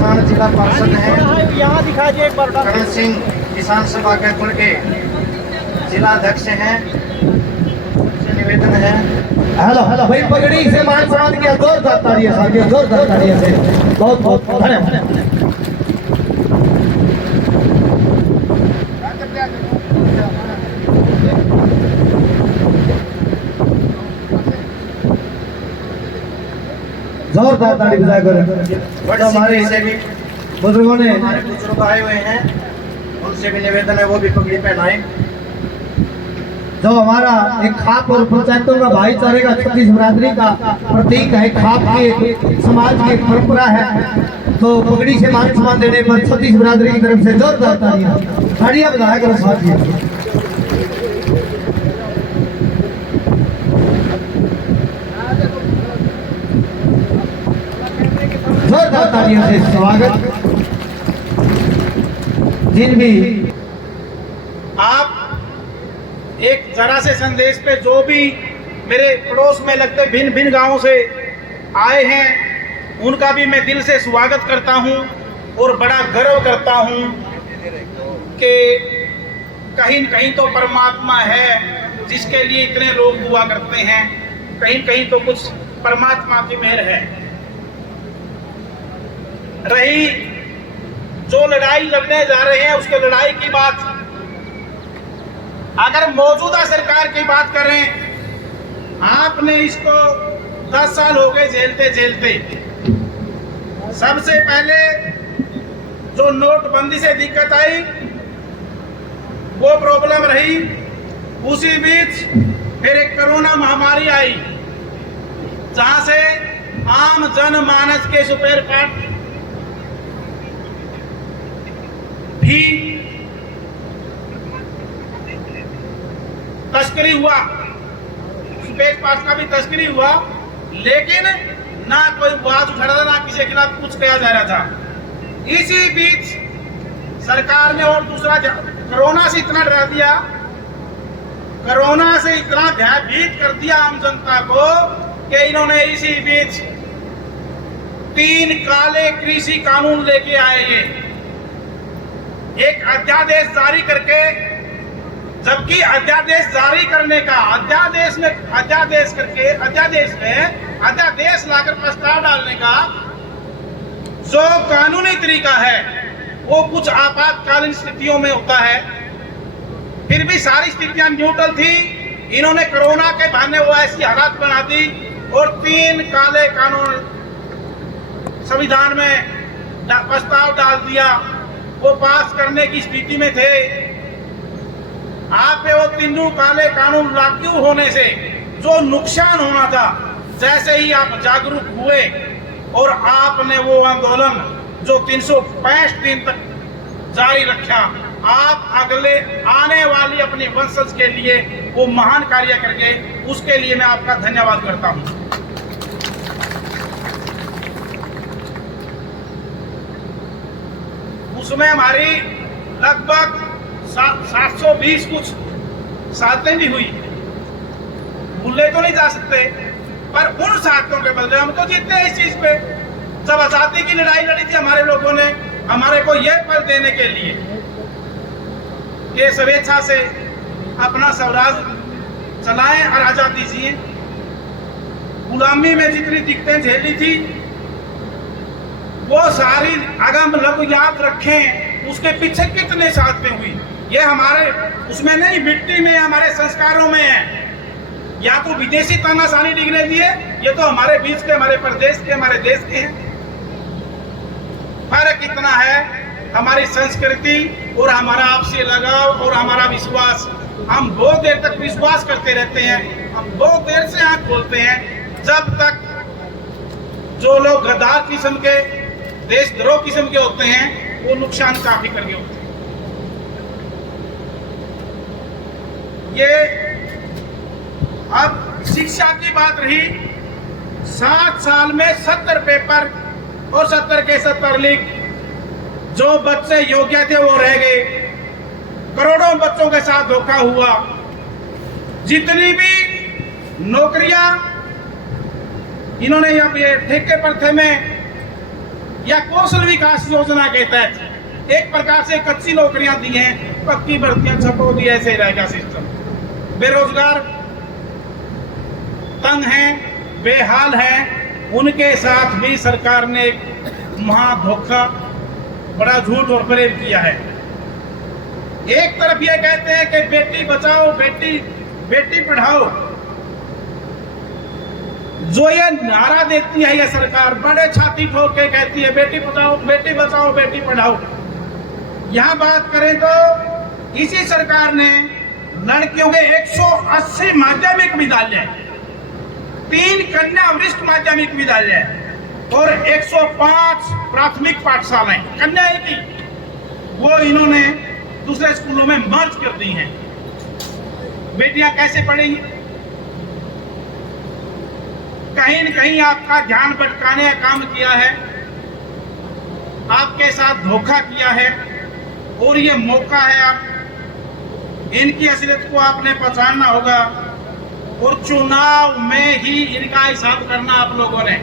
मसान जिला पार्षद हैं, यहाँ दिखाइए एक बार। करण सिंह किसान सभा कैथल के जिला अध्यक्ष हैं। निवेदन है। हेलो हेलो भाई, पगड़ी से मान सम्मान किया, जोरदार तालियां साथियों, जोरदार तालियां से बहुत बहुत धन्यवाद। जोरदार ताली बजाय करें। बड़े हमारे से भी बुजुर्गों ने, हमारे बुजुर्ग आए हुए हैं, उनसे भी निवेदन है वो भी पगड़ी पहनाएं। जो हमारा एक खाप और पंचायतों का भाईचारे का छत्तीस बिरादरी का प्रतीक है, खाप की समाज की एक परंपरा है, तो पगड़ी से मान सम्मान देने पर छत्तीस बिरादरी की तरफ से जोरदार तालियां बजाया करो साथियों। जोरदार तालियों से स्वागत। जिन भी आप एक जरा से संदेश पे जो भी मेरे पड़ोस में लगते भिन्न भिन्न गांवों से आए हैं, उनका भी मैं दिल से स्वागत करता हूं और बड़ा गर्व करता हूं कि कहीं कहीं तो परमात्मा है जिसके लिए इतने लोग दुआ करते हैं, कहीं कहीं तो कुछ परमात्मा की मेहर है। रही जो लड़ाई लड़ने जा रहे हैं उसके लड़ाई की बात, अगर मौजूदा सरकार की बात करें, आपने इसको 10 साल हो गए झेलते झेलते। सबसे पहले जो नोटबंदी से दिक्कत आई वो प्रॉब्लम रही, उसी बीच फिर एक कोरोना महामारी आई जहां से आम जनमानस के स्पेयर पार्ट भी तस्करी हुआ, स्पेयर पार्ट का भी तस्करी हुआ, लेकिन ना कोई बात उठा रहा था, ना किसी के खिलाफ कुछ किया जा रहा था। इसी बीच सरकार ने और दूसरा कोरोना से इतना डरा दिया, कोरोना से इतना भयभीत कर दिया आम जनता को कि इन्होंने इसी बीच 3 काले कृषि कानून लेके आए हैं। एक अध्यादेश जारी करके, जबकि अध्यादेश जारी करने का अध्यादेश लाकर प्रस्ताव डालने का जो कानूनी तरीका है वो कुछ आपातकालीन स्थितियों में होता है। फिर भी सारी स्थितियां न्यूट्रल थी, इन्होंने कोरोना के बहाने वो ऐसी हालात बना दी और 3 काले कानून संविधान में प्रस्ताव डाल दिया। वो पास करने की स्थिति में थे। आप पे वो 3 काले कानून लागू होने से जो नुकसान होना था, जैसे ही आप जागरूक हुए और आपने वो आंदोलन जो 365 दिन तक जारी रखा, आप अगले आने वाली अपने वंशज के लिए वो महान कार्य करके, उसके लिए मैं आपका धन्यवाद करता हूं। उसमें हमारी लगभग 720 कुछ साधनें भी हुई, भूले तो नहीं जा सकते, पर उन साधनों के बदले हम तो जीतते हैं इस चीज पे। जब आजादी की लड़ाई लड़ी थी हमारे लोगों ने, हमारे को यह पल देने के लिए कि स्वेच्छा से अपना स्वराज चलाएं और आजादी जिए। गुलामी में जितनी दिक्कतें झेली थी वो सारी अगम लघु याद रखें, उसके पीछे कितने साधनें हुई। ये हमारे उसमें नहीं, मिट्टी में, हमारे संस्कारों में है। या तो विदेशी तानाशाही डिगने दिए, ये तो हमारे बीच के, हमारे प्रदेश के, हमारे देश के हैं। फर्क इतना है, हमारी संस्कृति और हमारा आपसी लगाव और हमारा विश्वास। हम बहुत देर तक विश्वास करते रहते हैं, हम बहुत देर से आंख खोलते हैं, जब तक जो लोग गद्दार किस्म के, देशद्रोह किस्म के होते हैं, वो नुकसान काफी करके होते हैं। ये अब शिक्षा की बात रही, 7 साल में 70 पेपर और 70 के 70 लीक। जो बच्चे योग्य थे वो रह गए, करोड़ों बच्चों के साथ धोखा हुआ। जितनी भी नौकरियां इन्होंने अब ये ठेके पर थे में या कौशल विकास योजना के तहत एक प्रकार से कच्ची नौकरियां दी हैं, पक्की भर्तियां छपो दी, ऐसे रहेगा सिस्टम। बेरोजगार तंग हैं, बेहाल हैं, उनके साथ भी सरकार ने एक महा धोखा, बड़ा झूठ और फरेब किया है। एक तरफ ये कहते हैं कि बेटी बचाओ बेटी पढ़ाओ, जो ये नारा देती है ये सरकार, बड़े छाती ठोक के कहती है बेटी बचाओ बेटी पढ़ाओ। यहां बात करें तो इसी सरकार ने लड़कियों के 180 माध्यमिक विद्यालय, 3 कन्या वरिष्ठ माध्यमिक विद्यालय और 105 प्राथमिक पाठशालाएं कन्याएं की, वो इन्होंने दूसरे स्कूलों में मर्ज कर दी हैं। बेटियां कैसे पढ़ेंगी? कहीं न कहीं आपका ध्यान भटकाने का काम किया है, आपके साथ धोखा किया है, और ये मौका है आप इनकी असलियत को आपने पहचानना होगा और चुनाव में ही इनका हिसाब करना आप लोगों ने।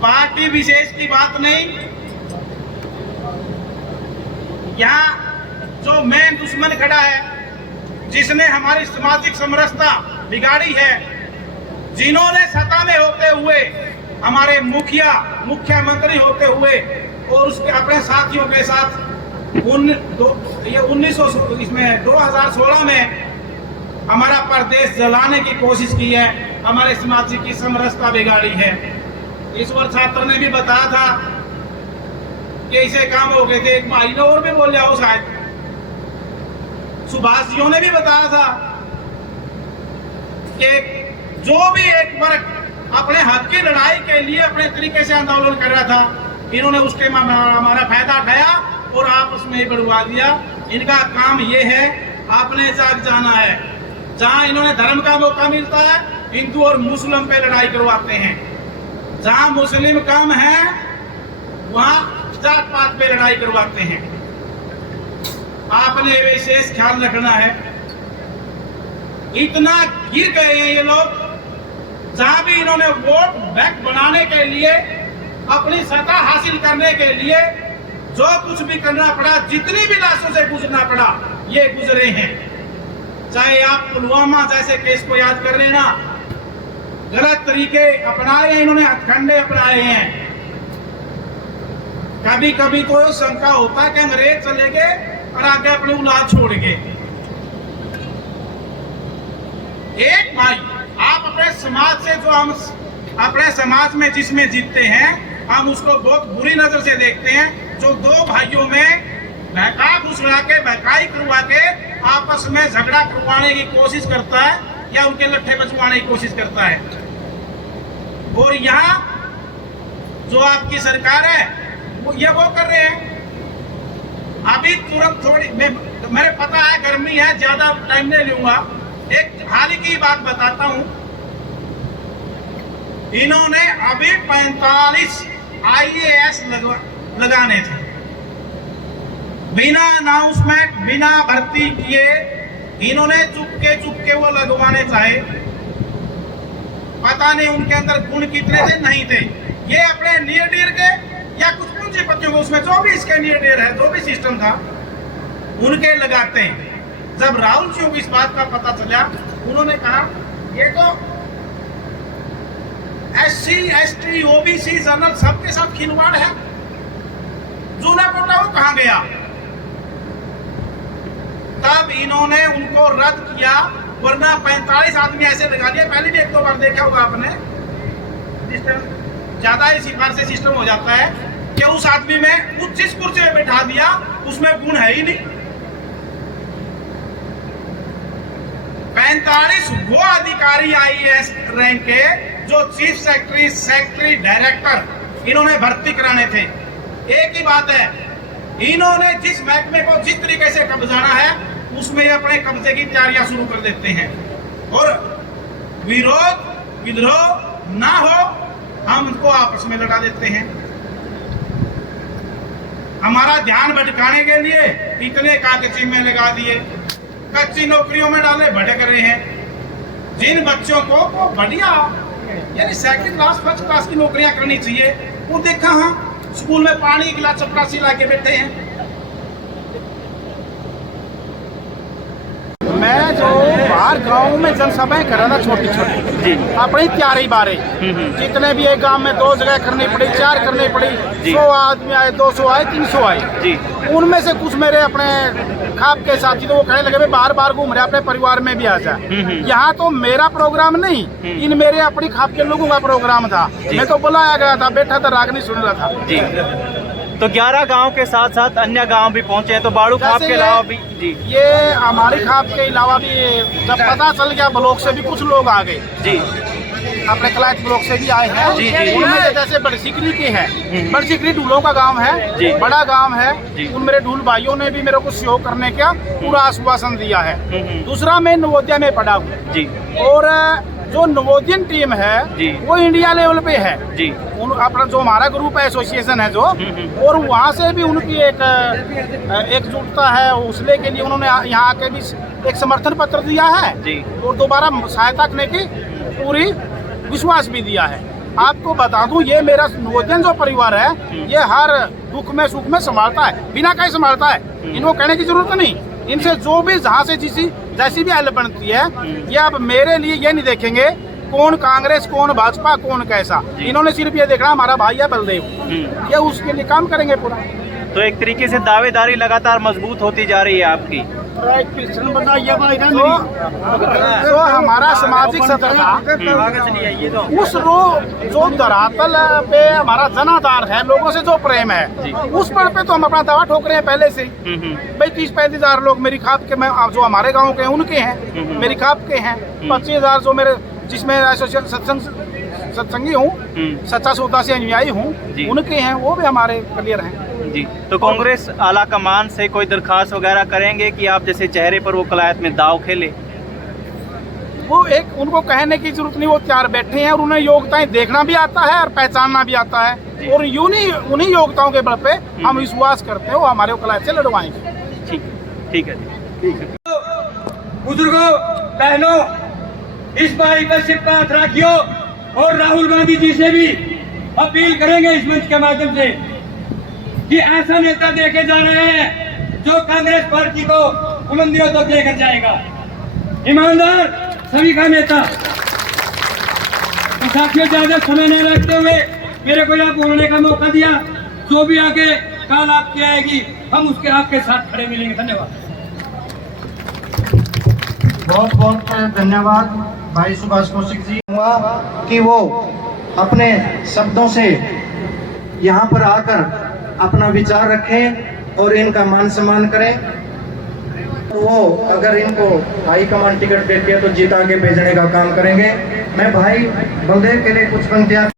पार्टी विशेष की बात नहीं, यहाँ जो मेन दुश्मन खड़ा है, जिसने हमारी सामाजिक समरसता बिगाड़ी है, जिन्होंने सत्ता में होते हुए हमारे मुख्यमंत्री होते हुए और उसके अपने साथियों के साथ 2016 में हमारा प्रदेश जलाने की कोशिश की है, हमारे सामाजिक की समरसता बिगाड़ी है। ईश्वर छात्र ने भी बताया था कि ऐसे काम हो गए थे, एक भाई ने और भी बोल जाओ, शायद सुभाष जियों ने भी बताया था कि जो भी एक वर्ग अपने हक की लड़ाई के लिए अपने तरीके से आंदोलन कर रहा था, इन्होंने उसके हमारा फायदा उठाया और आपस में ही बढ़वा दिया। इनका काम ये है, आपने जाग जाना है। जहां इन्होंने धर्म का मौका मिलता है, हिंदू और मुस्लिम पे लड़ाई करवाते हैं। जहां मुस्लिम कम है, वहां जात पात पे लड़ाई करवाते हैं। आपने विशेष ख्याल रखना है। इतना गिर गए हैं ये लोग, जहां भी इन्होंने वोट बैंक बनाने के लिए, अपनी सत्ता हासिल करने के लिए जो कुछ भी करना पड़ा, जितनी भी लाशों से गुजरना पड़ा, ये गुजरे हैं। चाहे आप पुलवामा जैसे केस को याद कर लेना, गलत तरीके अपनाए हैं इन्होंने, हथकंडे अपनाए हैं। कभी कभी तो शंका होता है कि अंग्रेज चले गए और आगे अपने औलाद छोड़ गए। एक भाई, आप अपने समाज से, जो हम अपने समाज में जिसमें जीतते हैं, हम उसको बहुत बुरी नजर से देखते हैं। जो दो भाइयों में बहका घुसड़ा के, बहकाई करवा के आपस में झगड़ा करवाने की कोशिश करता है या उनके लट्ठे बचवाने की कोशिश करता है। और यहाँ जो आपकी सरकार है वो कर रहे हैं। अभी तुरंत थोड़ी मेरे पता है गर्मी है, ज्यादा टाइम नहीं लूंगा, एक हाल की बात बताता हूं। इन्होंने अभी 45 IAS लगाने थे, बिना अनाउंसमेंट, बिना भर्ती किए इन्होंने चुपके वो लगवाने चाहे। पता नहीं उनके अंदर गुण कितने थे, नहीं थे। ये अपने नियर के या कुछ पूंजीपतियों को, उसमें जो भी इसके नियर है, जो भी सिस्टम था, उनके लगाते हैं। जब राहुल जी को इस बात का पता चला, उन्होंने कहा ये तो SC, ST, OBC, जनरल सबके साथ खिलवाड़ है, जूना कोटा वो कहां गया। तब इन्होंने उनको रद्द किया, वरना 45 आदमी ऐसे लगा दिया। पहले भी 1-2 बार देखा होगा आपने, ज्यादा ही सिफारिश सिस्टम हो जाता है कि उस आदमी में जिस कुर्सी में बैठा दिया उसमें गुण है ही नहीं। 45 वो अधिकारी IAS रैंक के जो चीफ सेक्रेटरी, डायरेक्टर इन्होंने भर्ती कराने थे। एक ही बात है, इन्होंने जिस महकमे को जिस तरीके से कब्जाना है, उसमें ये अपने कब्जे की तैयारियां शुरू कर देते हैं। और विद्रोह ना हो, हम उनको आपस में लड़ा देते हैं। हमारा ध्यान भटकाने के लिए इतने कागजी में लगा दिए, कच्ची नौकरियों में डाले, भटक रहे हैं। जिन बच्चों को बढ़िया यानी सेकंड क्लास फर्स्ट क्लास की नौकरियां करनी चाहिए। वो देखा हाँ स्कूल में पानी गिलास चपरासी ला के बैठे हैं। मैं जो बाहर गांव में जनसभाएं कर रहा था छोटी छोटी जी अपनी तैयारी बारे जितने भी एक गांव में 2 जगह करनी पड़ी 4 करनी पड़ी 100 आदमी आए 200 आए 300 आए जी। उनमें से कुछ मेरे अपने खाप के साथी तो वो कहने लगे भाई बार बार घूम रहे अपने परिवार में भी आ जाए। यहाँ तो मेरा प्रोग्राम नहीं इन मेरे अपनी खाप के लोगों का प्रोग्राम था। मैं तो बुलाया गया था बैठा था रागनी सुन रहा था जी। तो 11 गांव के साथ साथ अन्य गांव भी पहुंचे हैं, तो बाड़ू खाप के अलावा भी जी ये हमारी खाप के अलावा भी जब पता चल गया ब्लॉक से भी कुछ लोग आ गए जी अपने कलायत ब्लॉक से भी आए हैं जी, जी। उनमें से जैसे बड़ी सिकरी के हैं बड़ी सिकरी ढूलों का गांव जी। है बड़ा गांव है जी। उन मेरे ढूल भाइयों ने भी मेरे को सहयोग करने का पूरा आश्वासन दिया है। दूसरा मैं नवोदय में पढ़ा हूँ जी और जो नवोदयन टीम है जी। वो इंडिया लेवल पे है जी उन अपना जो हमारा ग्रुप है एसोसिएशन है जो और वहाँ से भी उनकी एकजुटता है उसले के लिए उन्होंने यहाँ आके भी एक समर्थन पत्र दिया है जी। और दोबारा सहायता करने की पूरी विश्वास भी दिया है। आपको बता दूं ये मेरा नवोदयन जो परिवार है ये हर दुख में सुख में संभालता है बिना कहीं संभालता है। इनको कहने की जरूरत नहीं इनसे जो भी जहाँ से जैसी भी हेल्प बनती है ये अब मेरे लिए ये नहीं देखेंगे कौन कांग्रेस कौन भाजपा कौन कैसा इन्होंने सिर्फ ये देखना हमारा भाई है बलदेव ये उसके लिए काम करेंगे पूरा। तो एक तरीके से दावेदारी लगातार मजबूत होती जा रही है आपकी। जो हमारा सामाजिक सत्र था उस जो धरातल पे हमारा जनाधार है लोगों से जो प्रेम है उस पर पे तो हम अपना दावा ठोक रहे हैं पहले से भाई 30-35 हजार लोग मेरी खाप के में जो हमारे गांव के हैं उनके हैं मेरी खाप के हैं 25,000 जो मेरे जिसमें सत्संगी हूँ सच्चा सौदा से अनुयायी हूँ उनके हैं वो भी हमारे क्लियर हैं जी। तो कांग्रेस आला कमान से कोई दरखास्त वगैरह करेंगे कि आप जैसे चेहरे पर वो कलायत में दाव खेले? वो एक उनको कहने की जरूरत नहीं वो तैयार बैठे हैं और उन्हें योग्यताएं देखना भी आता है और पहचानना भी आता है और उन्हीं योग्यताओं के बल पे हम विश्वास करते हैं वो हमारे कलायत से लड़वाएंगे। ठीक है जी। बुजुर्गों बहनों इस बारी पर सिर पर हाथ रखियो और राहुल गांधी जी से भी अपील करेंगे इस मंच के माध्यम से कि ऐसा नेता देखे जा रहे हैं जो कांग्रेस पार्टी को बुलंदियों तक लेकर जाएगा। ईमानदार सभी का नेता। तो साथियों ज्यादा समय नहीं लगते हुए मेरे को यहाँ बोलने का मौका दिया जो भी आगे काल आपकी आएगी हम उसके आपके साथ खड़े मिलेंगे। धन्यवाद। बहुत बहुत धन्यवाद भाई सुभाष कौशिक जी कि वो अपने शब्दों से यहाँ पर आकर अपना विचार रखें और इनका मान सम्मान करें। तो वो अगर इनको हाई कमान टिकट देती है तो जीता के भेजने का काम करेंगे। मैं भाई बलदेव के लिए कुछ पंक्तियां